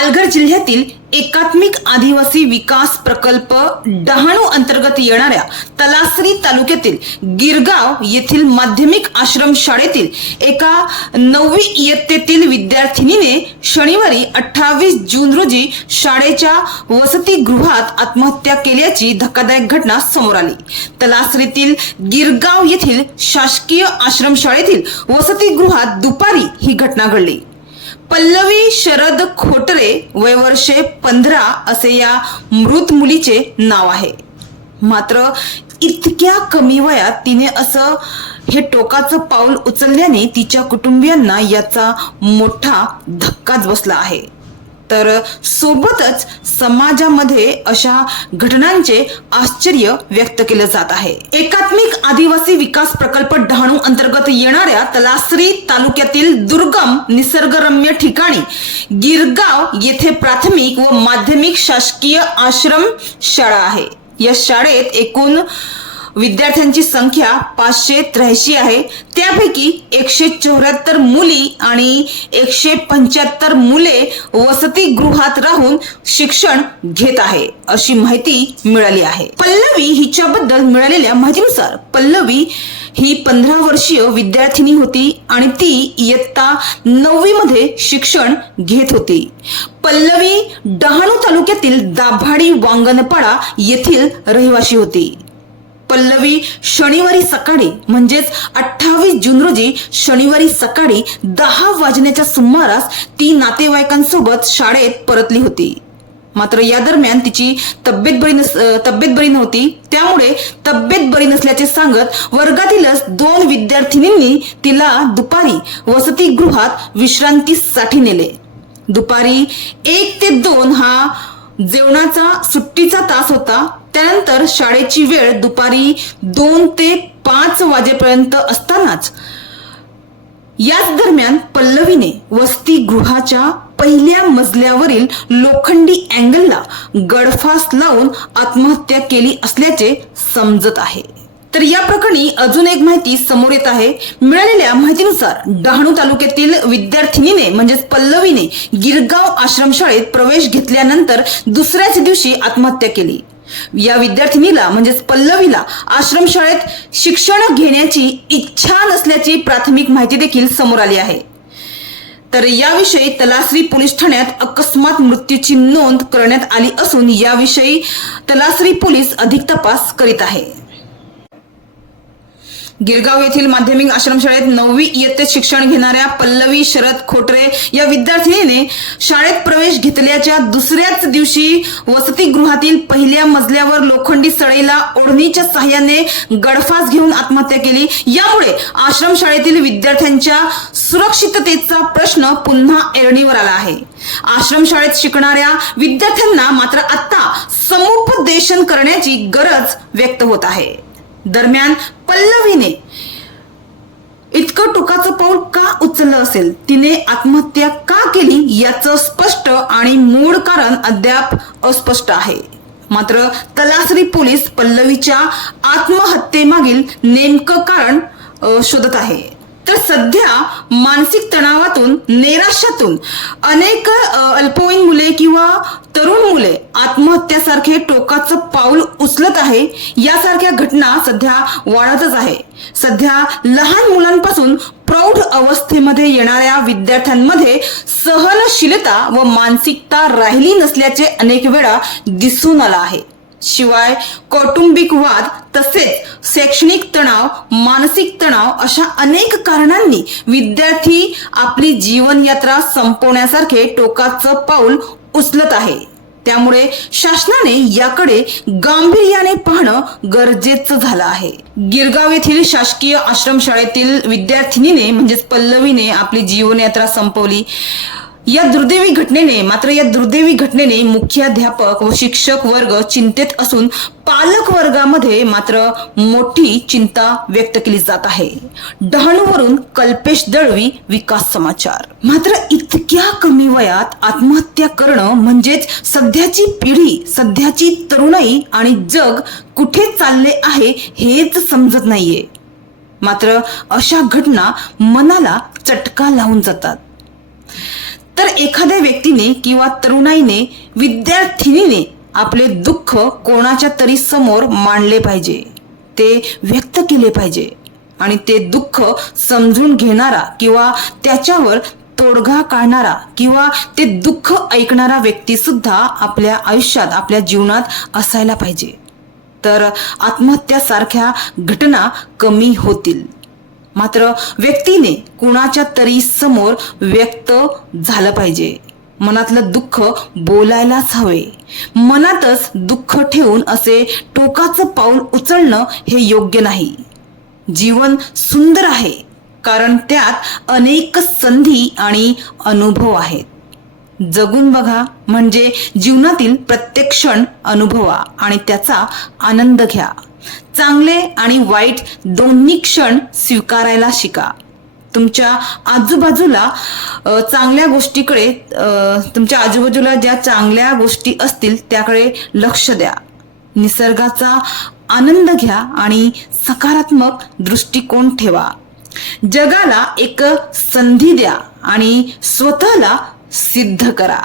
पालघर जिल्ह्यातील एकात्मिक आदिवासी विकास प्रकल्प डहाणू अंतर्गत येणाऱ्या तलासरी तालुक्यातील गिरगाव येथील माध्यमिक आश्रम शाळेतील एका नववी इयत्तेतील विद्यार्थिनीने शनिवारी अठ्ठावीस जून रोजी शाळेच्या वसतिगृहात आत्महत्या केल्याची धक्कादायक घटना समोर आली. तलासरीतील गिरगाव येथील शासकीय आश्रमशाळेतील वसतिगृहात दुपारी ही घटना घडली. पल्लवी शरद खोटरे वय वर्षे पंधरा असे या मृत मुलीचे नाव आहे. मात्र इतक्या कमी वयात तिने असं हे टोकाचं पाऊल उचलल्याने तिच्या कुटुंबियांना याचा मोठा धक्काच बसला आहे. तर सोबतच समाजामध्ये अशा घटनांचे आश्चर्य व्यक्त केलं जात आहे. एकात्मिक आदिवासी विकास प्रकल्प डहाणू अंतर्गत येणाऱ्या तलासरी तालुक्यातील दुर्गम निसर्गरम्य ठिकाणी गिरगाव येथे प्राथमिक व माध्यमिक शासकीय आश्रम शाळा आहे. या शाळेत एकूण विद्यार्थ्यांची संख्या पाचशे त्र्याऐंशी आहे. त्यापैकी एकशे चौऱ्याहत्तर मुली आणि एकशे पंच्याहत्तर मुले वसतिगृहात राहून शिक्षण घेत आहे अशी माहिती मिळाली आहे. पल्लवी हिच्याबद्दल मिळालेल्या माहितीनुसार पल्लवी ही पंधरा वर्षीय विद्यार्थिनी होती आणि ती इयत्ता नववी मध्ये शिक्षण घेत होती. पल्लवी डहाणू तालुक्यातील दाभाडी वांगणपाडा येथील रहिवासी होती. पल्लवी शनिवारी सकाळी म्हणजेच अठ्ठावीस जून रोजी शनिवारी सकाळी दहा वाजण्याच्या सुमारास ती नातेवाईकांसोबत शाळेत परतली होती. मात्र या दरम्यान तिची तब्येत बरी नस तब्येत बरी नव्हती. त्यामुळे तब्येत बरी नसल्याचे सांगत वर्गातीलच दोन विद्यार्थिनींनी तिला दुपारी वसतिगृहात विश्रांतीसाठी नेले. दुपारी एक ते दोन हा जेवणाचा सुट्टीचा तास होता. त्यानंतर शाळेची वेळ दुपारी दोन ते पाच वाजेपर्यंत असतानाच. याच दरम्यान पल्लवीने वसतिगृहाच्या पहिल्या मजल्यावरील लोखंडी अँगलला गडफास लावून आत्महत्या केली असल्याचे समजत आहे. तर या प्रकरणी अजून एक माहिती समोर येत आहे. मिळालेल्या माहितीनुसार डहाणू तालुक्यातील विद्यार्थिनीने म्हणजेच पल्लवीने गिरगाव आश्रमशाळेत प्रवेश घेतल्यानंतर दुसऱ्याच दिवशी आत्महत्या केली. या विद्यार्थिनीला म्हणजेच पल्लवीला आश्रमशाळेत शिक्षण घेण्याची इच्छा नसल्याची प्राथमिक माहिती देखील समोर आली आहे. तर याविषयी तलासरी पोलीस ठाण्यात अकस्मात मृत्यूची नोंद करण्यात आली असून याविषयी तलासरी पोलीस अधिक तपास करीत आहे. गिरगाव येथील माध्यमिक आश्रमशाळेत नववी इयत्तेत शिक्षण घेणाऱ्या पल्लवी शरद खोटरे या विद्यार्थिनीने शाळेत प्रवेश घेतल्याच्या दुसऱ्याच दिवशी वसतिगृहातील पहिल्या मजल्यावर लोखंडी सळईला ओढणीच्या सहाय्याने गडफास घेऊन आत्महत्या केली. यामुळे आश्रमशाळेतील विद्यार्थ्यांच्या सुरक्षिततेचा प्रश्न पुन्हा एरणीवर आला आहे. आश्रमशाळेत शिकणाऱ्या विद्यार्थ्यांना मात्र आता समुपदेशन करण्याची गरज व्यक्त होत आहे. दरम्यान पल्लवीने इतकं टोकाचं पाऊल का उचललं असेल? तिने आत्महत्या का केली याचं स्पष्ट आणि मूळ कारण अद्याप अस्पष्ट आहे. मात्र तलासरी पोलीस पल्लवीच्या आत्महत्येमागील नेमकं कारण शोधत आहे. तर सध्या मानसिक तणावातून नैराश्यातून अनेक अल्पवयीन मुले किंवा तरुण मुले आत्महत्यासारखे टोकाचं पाऊल उचलत आहे. यासारख्या घटना सध्या वाढतच आहे. सध्या लहान मुलांपासून प्रौढ अवस्थेमध्ये येणाऱ्या विद्यार्थ्यांमध्ये सहनशीलता व मानसिकता राहिली नसल्याचे अनेक वेळा दिसून आला आहे. शिवाय कौटुंबिक वाद तसेच तणाव मानसिक तणाव अशा अनेक कारणांनी विद्यार्थी आपली जीवनयात्रा संपवण्यासारखे टोकाचं पाऊल उचलत आहे. त्यामुळे शासनाने याकडे गांभीर्याने पाहणं गरजेचं झालं आहे. गिरगाव येथील शासकीय आश्रमशाळेतील विद्यार्थिनीने म्हणजेच पल्लवीने आपली जीवनयात्रा संपवली. या दुर्दैवी घटनेने मात्र या दुर्दैवी घटनेने मुख्याध्यापक व शिक्षक वर्ग चिंतेत असून पालक वर्गामध्ये मात्र मोठी चिंता व्यक्त केली जात आहे. डहाणूवरून कल्पेश दळवी विकास समाचार. मात्र इतक्या कमी वयात आत्महत्या करणं म्हणजेच सध्याची पिढी सध्याची तरुणाई आणि जग कुठे चालले आहे हेच समजत नाहीये. मात्र अशा घटना मनाला चटका लावून जातात. तर एखाद्या व्यक्तीने किंवा तरुणाईने विद्यार्थिनीने आपले दुःख कोणाच्या तरी समोर मांडले पाहिजे ते व्यक्त केले पाहिजे आणि ते दुःख समजून घेणारा किंवा त्याच्यावर तोडगा काढणारा किंवा ते दुःख ऐकणारा व्यक्ती सुद्धा आपल्या आयुष्यात आपल्या जीवनात असायला पाहिजे. तर आत्महत्यासारख्या घटना कमी होतील. मात्र व्यक्तीने कुणाच्या तरी समोर व्यक्त झालं पाहिजे. मनातलं दुःख बोलायलाच हवे. मनातच दुःख ठेवून असे टोकाचं पाऊल उचलणं हे योग्य नाही. जीवन सुंदर आहे कारण त्यात अनेक संधी आणि अनुभव आहेत. जगून बघा म्हणजे जीवनातील प्रत्येक क्षण अनुभवा आणि त्याचा आनंद घ्या. चांगले आणि वाईट दोन्ही क्षण स्वीकारायला शिका. तुमच्या आजूबाजूला चांगल्या गोष्टीकडे तुमच्या आजूबाजूला ज्या चांगल्या गोष्टी असतील त्याकडे लक्ष द्या. निसर्गाचा आनंद घ्या आणि सकारात्मक दृष्टिकोन ठेवा. जगाला एक संधी द्या आणि स्वतःला सिद्ध करा.